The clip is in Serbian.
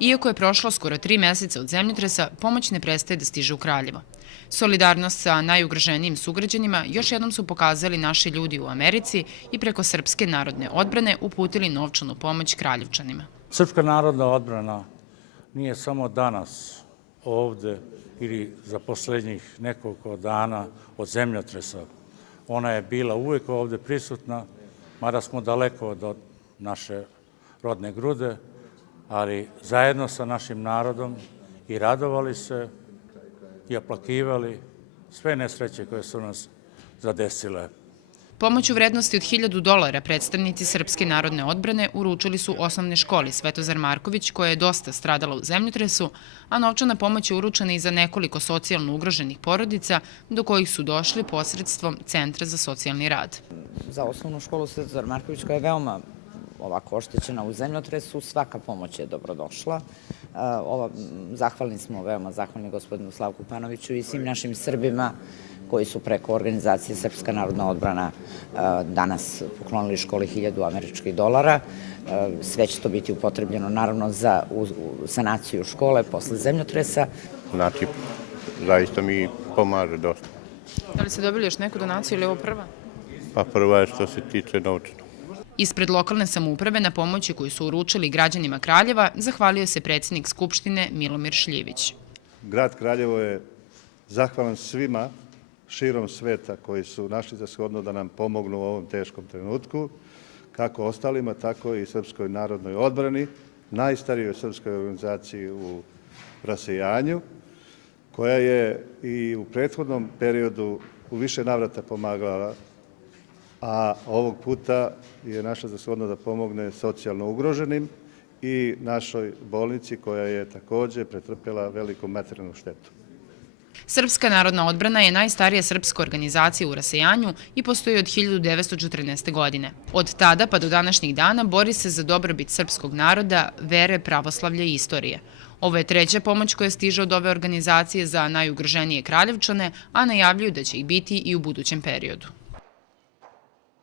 Iako je prošlo skoro 3 meseca od zemljotresa, pomoć ne prestaje da stiže u Kraljevo. Solidarnost sa najugroženijim sugrađanima još jednom su pokazali naši ljudi u Americi i preko Srpske narodne odbrane uputili novčanu pomoć Kraljevčanima. Srpska narodna odbrana nije samo danas ovde ili za poslednjih nekoliko dana od zemljotresa. Ona je bila uvek ovde prisutna, mada smo daleko od naše rodne grude, ali zajedno sa našim narodom i radovali se i aplakivali sve nesreće koje su nas zadesile. Pomoć u vrednosti od $1000 predstavnici Srpske narodne odbrane uručili su osnovne školi Svetozar Marković, koja je dosta stradala u zemljotresu, a novčana pomoć je uručena i za nekoliko socijalno ugroženih porodica, do kojih su došli posredstvom Centra za socijalni rad. Za osnovnu školu Svetozar Marković, koja je veoma ovako oštećena u zemljotresu, svaka pomoć je dobrodošla. Veoma zahvalni gospodinu Slavku Panoviću i svim našim Srbima koji su preko organizacije Srpska narodna odbrana danas poklonili školi $1000. Sve će to biti upotrebljeno naravno za sanaciju škole posle zemljotresa. Znači, zaista mi pomaže dosta. Da li ste dobili još neku donaciju ili je ovo prva? Pa prva je što se tiče novčana. Ispred lokalne samouprave na pomoći koju su uručili građanima Kraljeva zahvalio se predsjednik Skupštine Milomir Šljivić. Grad Kraljevo je zahvalan svima širom sveta koji su našli za shodno da nam pomognu u ovom teškom trenutku, kako ostalima, tako i Srpskoj narodnoj odbrani, najstarijoj srpskoj organizaciji u rasejanju, koja je i u prethodnom periodu u više navrata pomagala, a ovog puta je našla za shodno da pomogne socijalno ugroženim i našoj bolnici koja je takođe pretrpela veliku materijalnu štetu. Srpska narodna odbrana je najstarija srpska organizacija u rasejanju i postoji od 1914. godine. Od tada pa do današnjih dana bori se za dobrobit srpskog naroda, vere, pravoslavlja i istorije. Ovo je treća pomoć koja stiže od ove organizacije za najugroženije Kraljevčane, a najavljuju da će ih biti i u budućem periodu.